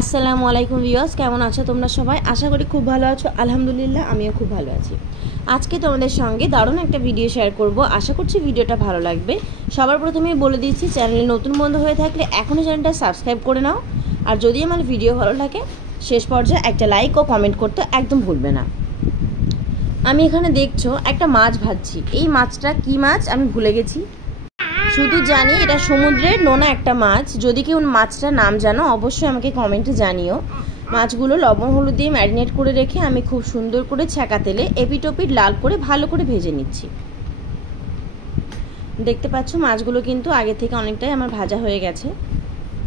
আসসালামু আলাইকুম ভিউয়ার্স, কেমন আছো তোমরা সবাই? আশা করি খুব ভালো আছো। আলহামদুলিল্লাহ আমিও খুব ভালো আছি। আজকে তোমাদের সঙ্গে দারুণ একটা ভিডিও শেয়ার করব। আশা করছি ভিডিওটা ভালো লাগবে। সবার প্রথমেই বলে দিচ্ছি, চ্যানেলে নতুন বন্ধু হয়ে থাকলে এখনই চ্যানেলটা সাবস্ক্রাইব করে নাও। আর যদি আমার ভিডিও ভালো লাগে শেষ পর্যায়ে একটা লাইক ও কমেন্ট করতে একদম ভুলবে না। আমি এখানে দেখছো একটা মাছ ভাজছি। এই মাছটা কি মাছ আমি ভুলে গেছি, শুধু জানি এটা সমুদ্রের নোনা একটা মাছ। যদি কেউ মাছটার নাম জানো অবশ্যই আমাকে কমেন্টে জানিও। মাছগুলো লবণ হলুদ দিয়ে ম্যারিনেট করে রেখে আমি খুব সুন্দর করে ছ্যাঁকা তেলে এপিটোপিট লাল করে ভালো করে ভেজে নিচ্ছি। দেখতে পাচ্ছ মাছগুলো কিন্তু আগে থেকে অনেকটাই আমার ভাজা হয়ে গেছে।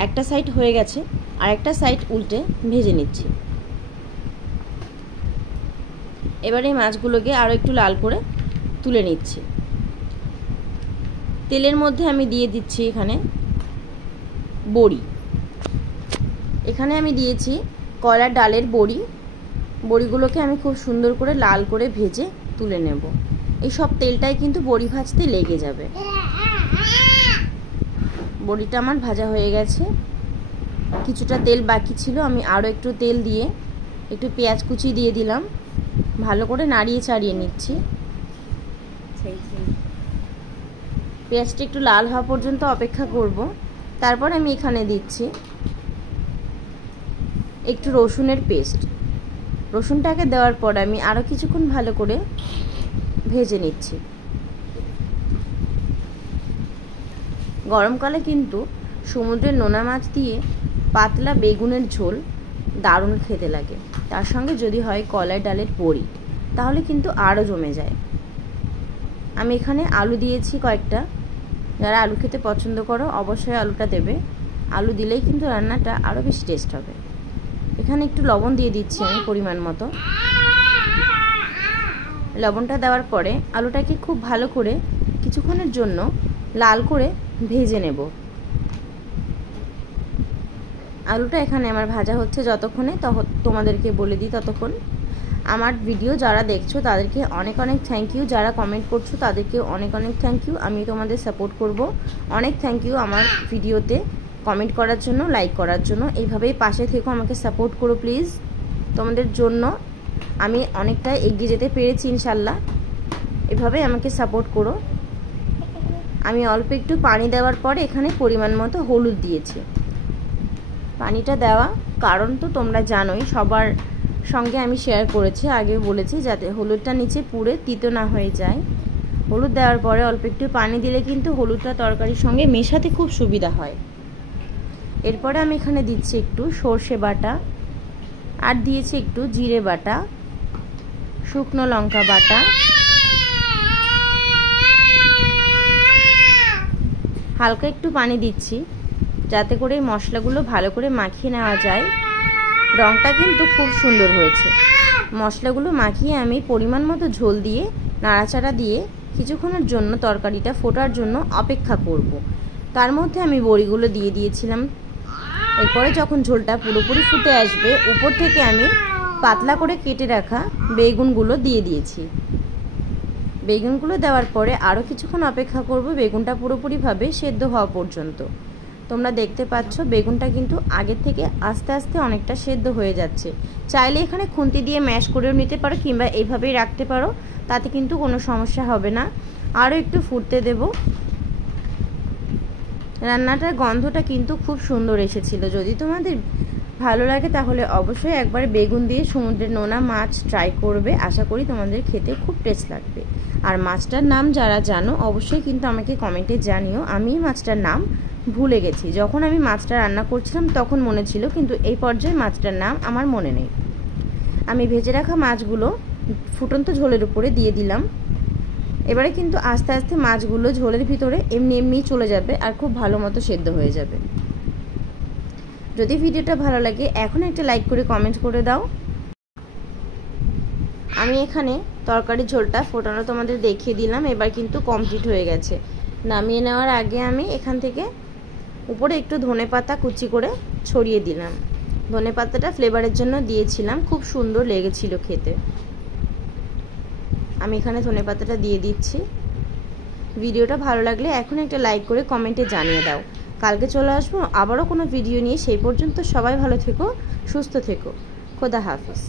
একটা সাইড হয়ে গেছে আর একটা সাইড উল্টে ভেজে নিচ্ছি। এবার এই মাছগুলোকে আরও একটু লাল করে তুলে নিচ্ছি। তেলের মধ্যে আমি দিয়ে দিচ্ছি এখানে বড়ি। এখানে আমি দিয়েছি কলার ডালের বড়ি। বড়িগুলোকে আমি খুব সুন্দর করে লাল করে ভেজে তুলে নেব। এই সব তেলটাই কিন্তু বড়ি ভাজতে লেগে যাবে। বড়িটা আমার ভাজা হয়ে গেছে, কিছুটা তেল বাকি ছিল। আমি আরও একটু তেল দিয়ে একটু পেঁয়াজ কুচি দিয়ে দিলাম, ভালো করে নাড়িয়ে চাড়িয়ে নিচ্ছি। পেঁয়াজটা একটু লাল হওয়া পর্যন্ত অপেক্ষা করব। তারপর আমি এখানে দিচ্ছি একটু রসুনের পেস্ট। রসুনটাকে দেওয়ার পর আমি আরও কিছুক্ষণ ভালো করে ভেজে নিচ্ছি। গরমকালে কিন্তু সমুদ্রের নোনা মাছ দিয়ে পাতলা বেগুনের ঝোল দারুণ খেতে লাগে। তার সঙ্গে যদি হয় কলাই ডালের বড়ি, তাহলে কিন্তু আরও জমে যায়। আমি এখানে আলু দিয়েছি কয়েকটা। যারা আলু খেতে পছন্দ করো অবশ্যই আলুটা দেবে। আলু দিলেই কিন্তু রান্নাটা আরও বেশি টেস্ট হবে। এখানে একটু লবণ দিয়ে দিচ্ছি আমি পরিমাণ মতো। লবণটা দেওয়ার পরে আলুটাকে খুব ভালো করে কিছুক্ষণের জন্য লাল করে ভেজে নেব। আলুটা এখানে আমার ভাজা হচ্ছে যতক্ষণে, তোমাদেরকে বলে দিই ততক্ষণ আমার ভিডিও যারা দেখছো তাদেরকে অনেক অনেক থ্যাংক ইউ। যারা কমেন্ট করছো তাদেরকে অনেক অনেক থ্যাংক ইউ। আমি তোমাদের সাপোর্ট করব। অনেক থ্যাংক ইউ আমার ভিডিওতে কমেন্ট করার জন্য, লাইক করার জন্য। এইভাবেই পাশে থেকো, আমাকে সাপোর্ট করো প্লিজ। তোমাদের জন্য আমি অনেকটা এগিয়ে যেতে পেরেছি ইনশাল্লাহ। এভাবেই আমাকে সাপোর্ট করো। আমি অল্প একটু পানি দেওয়ার পরে এখানে পরিমাণ মতো হলুদ দিয়েছি। পানিটা দেওয়া কারণ তো তোমরা জানোই, সবার সঙ্গে আমি শেয়ার করেছি, আগে বলেছি, যাতে হলুদটা নিচে পুড়ে তিতো না হয়ে যায়। হলুদ দেওয়ার পরে অল্প একটু পানি দিলে কিন্তু হলুদটা তরকারির সঙ্গে মেশাতে খুব সুবিধা হয়। এরপরে আমি এখানে দিচ্ছি একটু সর্ষে বাটা, আর দিয়েছি একটু জিরে বাটা, শুকনো লঙ্কা বাটা, হালকা একটু পানি দিচ্ছি যাতে করে এই মশলাগুলো ভালো করে মাখিয়ে নেওয়া যায়। রঙটা কিন্তু খুব সুন্দর হয়েছে। মশলাগুলো মাখিয়ে আমি পরিমাণ মতো ঝোল দিয়ে নাড়াচাড়া দিয়ে কিছুক্ষণের জন্য তরকারিটা ফোটার জন্য অপেক্ষা করব। তার মধ্যে আমি বড়িগুলো দিয়ে দিয়েছিলাম। এরপরে যখন ঝোলটা পুরোপুরি ফুটে আসবে, উপর থেকে আমি পাতলা করে কেটে রাখা বেগুনগুলো দিয়ে দিয়েছি। বেগুনগুলো দেওয়ার পরে আরও কিছুক্ষণ অপেক্ষা করব বেগুনটা পুরোপুরিভাবে সেদ্ধ হওয়া পর্যন্ত। তোমরা দেখতে পাচ্ছ বেগুনটা কিন্তু আগের থেকে আস্তে আস্তে অনেকটা সেদ্ধ হয়ে যাচ্ছে। চাইলে এখানে খুন্তি দিয়ে ম্যাশ করেও নিতে পারো কিংবা এইভাবেই রাখতে পারো, তাতে কিন্তু কোনো সমস্যা হবে না। আরও একটু ফুটতে দেব। রান্নাটার গন্ধটা কিন্তু খুব সুন্দর এসেছিল। যদি তোমাদের ভালো লাগে তাহলে অবশ্যই একবার বেগুন দিয়ে সমুদ্রের নোনা মাছ ট্রাই করবে। আশা করি তোমাদের খেতে খুব টেস্ট লাগবে। আর মাছটার নাম যারা জানো অবশ্যই কিন্তু আমাকে কমেন্টে জানিও। আমি মাছটার নাম ভুলে গেছি। যখন আমি মাছটা রান্না করছিলাম তখন মনে ছিল, কিন্তু এই পর্যায়ে মাছটার নাম আমার মনে নেই। আমি ভেজে রাখা মাছগুলো ফুটন্ত ঝোলের উপরে দিয়ে দিলাম। এবারে কিন্তু আস্তে আস্তে মাছগুলো ঝোলের ভিতরে এমনি এমনিই চলে যাবে আর খুব ভালো মতো সেদ্ধ হয়ে যাবে। যদি ভিডিওটা ভালো লাগে এখন একটা লাইক করে কমেন্ট করে দাও। আমি এখানে তরকারির ঝোলটা ফোটানো তোমাদের দেখিয়ে দিলাম। এবার কিন্তু কমপ্লিট হয়ে গেছে। নামিয়ে নেওয়ার আগে আমি এখান থেকে উপরে একটু ধনেপাতা কুচি করে ছড়িয়ে দিলাম। ধনেপাতাটা ফ্লেভারের জন্য দিয়েছিলাম, খুব সুন্দর লেগেছিল খেতে। আমি এখানে ধনেপাতাটা দিয়ে দিচ্ছি। ভিডিওটা ভালো লাগলে এখন একটা লাইক করে কমেন্টে জানিয়ে দাও। কালকে চলে আসবো আবারও কোনো ভিডিও নিয়ে। সেই পর্যন্ত সবাই ভালো থেকো, সুস্থ থেকো। খোদা হাফেজ।